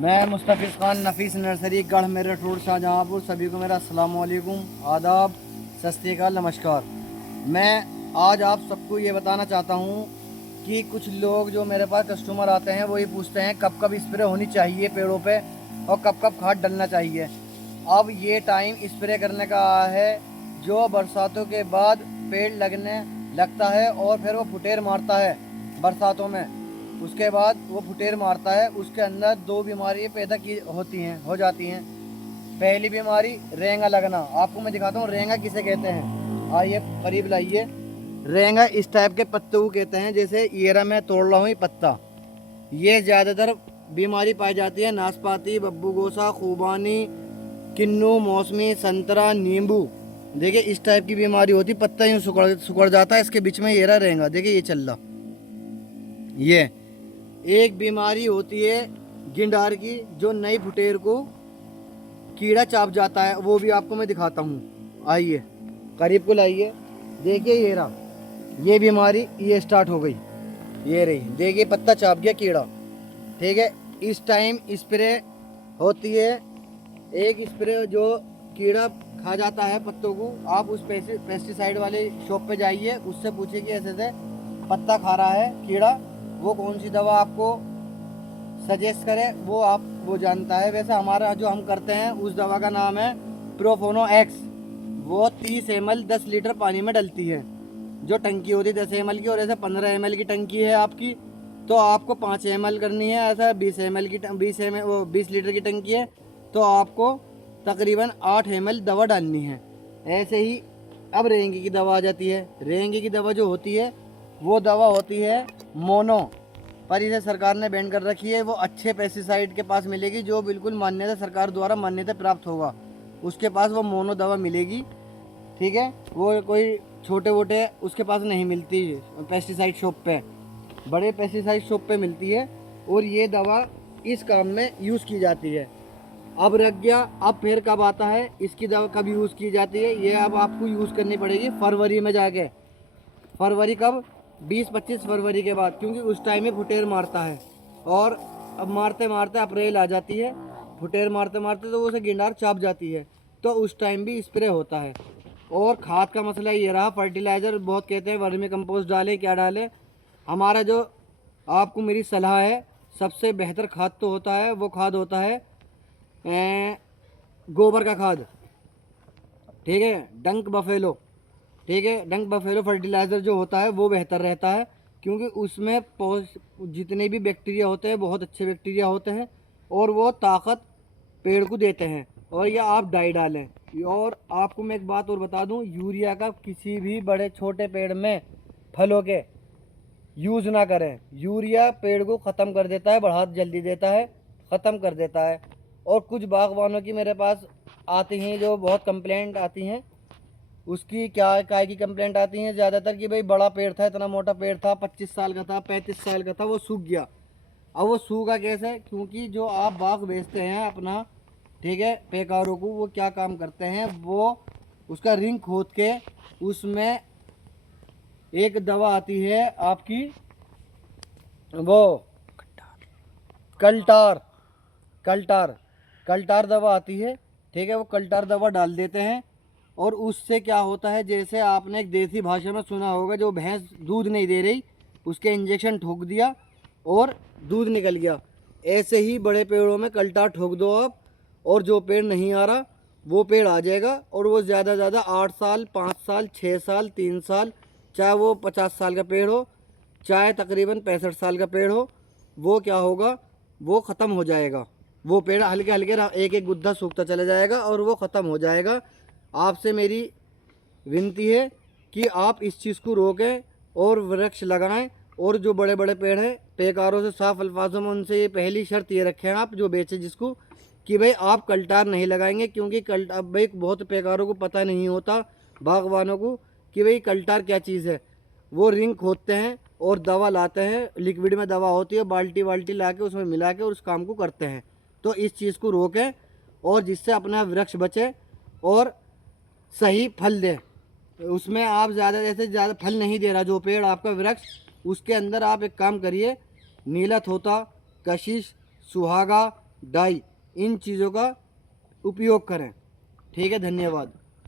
मैं मुस्तफ़िज़ ख़ान नफीस नर्सरी गढ़ मेरठ रोड शाहजहाँपुर। सभी को मेरा अस्सलाम वालेकुम, आदाब, सत श्री अकाल, नमस्कार। मैं आज आप सबको ये बताना चाहता हूँ कि कुछ लोग जो मेरे पास कस्टमर आते हैं वो ये पूछते हैं कब कब स्प्रे होनी चाहिए पेड़ों पे और कब कब खाद डलना चाहिए। अब ये टाइम स्प्रे करने का आया है जो बरसातों के बाद पेड़ लगने लगता है और फिर वो फुटेर मारता है बरसातों में। उसके बाद वो फुटेर मारता है, उसके अंदर दो बीमारियाँ पैदा की होती हैं हो जाती हैं। पहली बीमारी रेंगा लगना। आपको मैं दिखाता हूँ रेंगा किसे कहते हैं। आइए करीब लाइए। रेंगा इस टाइप के पत्ते को कहते हैं, जैसे ये रहा मैं तोड़ रहा हूँ ये पत्ता। ये ज़्यादातर बीमारी पाई जाती है नाशपाती, बब्बू गोसा, खूबानी, किन्नू, मौसमी, संतरा, नींबू। देखिए इस टाइप की बीमारी होती, पत्ता यूँ सुकड़ जाता है। इसके बीच में ये रहा रेंगा, देखिए ये चल रहा। ये एक बीमारी होती है गिंडार की, जो नई फुटेर को कीड़ा चाप जाता है, वो भी आपको मैं दिखाता हूँ। आइए करीब को लाइए। देखिए ये रहा, ये बीमारी ये स्टार्ट हो गई, ये रही। देखिए पत्ता चाप गया कीड़ा। ठीक है, इस टाइम स्प्रे होती है एक स्प्रे जो कीड़ा खा जाता है पत्तों को। आप उस पेस्टिसाइड वाले शॉप पे जाइए, उससे पूछिए कि ऐसे से पत्ता खा रहा है कीड़ा, वो कौन सी दवा आपको सजेस्ट करे, वो जानता है। वैसे हमारा जो हम करते हैं उस दवा का नाम है प्रोफोनो एक्स। वो 30 ml 10 लीटर पानी में डलती है। जो टंकी होती है 10 ml की, और ऐसे 15 ml की टंकी है आपकी, तो आपको 5 ml करनी है। ऐसा 20 ml की 20 लीटर की टंकी है तो आपको तकरीबन 8 ml दवा डालनी है। ऐसे ही अब रेंगे की दवा आ जाती है। रेंगे की दवा जो होती है वो दवा होती है मोनो, पर इसे सरकार ने बैन कर रखी है। वो अच्छे पेस्टिसाइड के पास मिलेगी जो बिल्कुल मान्यता सरकार द्वारा मान्यता प्राप्त होगा, उसके पास वो मोनो दवा मिलेगी। ठीक है, वो कोई छोटे वोटे उसके पास नहीं मिलती पेस्टिसाइड शॉप पे, बड़े पेस्टिसाइड शॉप पे मिलती है। और ये दवा इस काम में यूज़ की जाती है। अब रख गया, अब फिर कब आता है इसकी दवा कब यूज़ की जाती है, ये अब आपको यूज़ करनी पड़ेगी फरवरी में जाके। फरवरी कब? 20-25 फरवरी के बाद, क्योंकि उस टाइम में फुटेर मारता है। और अब मारते मारते अप्रैल आ जाती है, फुटेर मारते मारते तो उसे गिंडार चाप जाती है, तो उस टाइम भी स्प्रे होता है। और खाद का मसला ये रहा, फर्टिलाइज़र बहुत कहते हैं वर्मी कंपोस्ट डालें, क्या डालें। हमारा जो आपको मेरी सलाह है, सबसे बेहतर खाद तो होता है, वो खाद होता है गोबर का खाद। ठीक है, डंक बफेलो। ठीक है, डंक बफेलो फर्टिलाइज़र जो होता है वो बेहतर रहता है, क्योंकि उसमें जितने भी बैक्टीरिया होते हैं बहुत अच्छे बैक्टीरिया होते हैं, और वो ताकत पेड़ को देते हैं। और या आप डाई डालें। और आपको मैं एक बात और बता दूं, यूरिया का किसी भी बड़े छोटे पेड़ में फलों के यूज़ ना करें। यूरिया पेड़ को ख़त्म कर देता है, बढ़ात जल्दी देता है, ख़त्म कर देता है। और कुछ बागवानों की मेरे पास आती हैं जो बहुत कंप्लेंट आती हैं। उसकी क्या काय की कंप्लेंट आती है ज़्यादातर कि भाई बड़ा पेड़ था, इतना मोटा पेड़ था, 25 साल का था, 35 साल का था, वो सूख गया। अब वो सूखा कैसे? क्योंकि जो आप बाग बेचते हैं अपना, ठीक है, पैकारों को, वो क्या काम करते हैं, वो उसका रिंग खोद के उसमें एक दवा आती है आपकी, वो कल्टार कल्टार कल्टार दवा आती है। ठीक है, वो कल्टार दवा डाल देते हैं। और उससे क्या होता है, जैसे आपने एक देसी भाषा में सुना होगा, जो भैंस दूध नहीं दे रही उसके इंजेक्शन ठोक दिया और दूध निकल गया। ऐसे ही बड़े पेड़ों में कल्टार ठोक दो आप, और जो पेड़ नहीं आ रहा वो पेड़ आ जाएगा। और वो ज़्यादा ज़्यादा 8 साल, 5 साल, 6 साल, 3 साल, चाहे वो 50 साल का पेड़ हो, चाहे तकरीबन 65 साल का पेड़ हो, वो क्या होगा, वो ख़त्म हो जाएगा। वो पेड़ हल्के हल्के एक एक गुद्दा सूखता चला जाएगा और वो ख़त्म हो जाएगा। आपसे मेरी विनती है कि आप इस चीज़ को रोकें और वृक्ष लगाएं। और जो बड़े बड़े पेड़ हैं, पैकारों से साफ अल्फाजों में उनसे ये पहली शर्त ये रखें आप जो बेचे जिसको, कि भाई आप कल्टार नहीं लगाएंगे। क्योंकि अब भाई बहुत पैकारों को पता नहीं होता, बागवानों को, कि भाई कल्टार क्या चीज़ है। वो रिंग खोदते हैं और दवा लाते हैं, लिक्विड में दवा होती है, बाल्टी बाल्टी ला के उसमें मिला के उस काम को करते हैं। तो इस चीज़ को रोकें, और जिससे अपना वृक्ष बचे और सही फल दे। उसमें आप ज़्यादा जैसे ज़्यादा फल नहीं दे रहा जो पेड़ आपका वृक्ष, उसके अंदर आप एक काम करिए, नीला थोता, कशिश, सुहागा, डाई इन चीज़ों का उपयोग करें। ठीक है, धन्यवाद।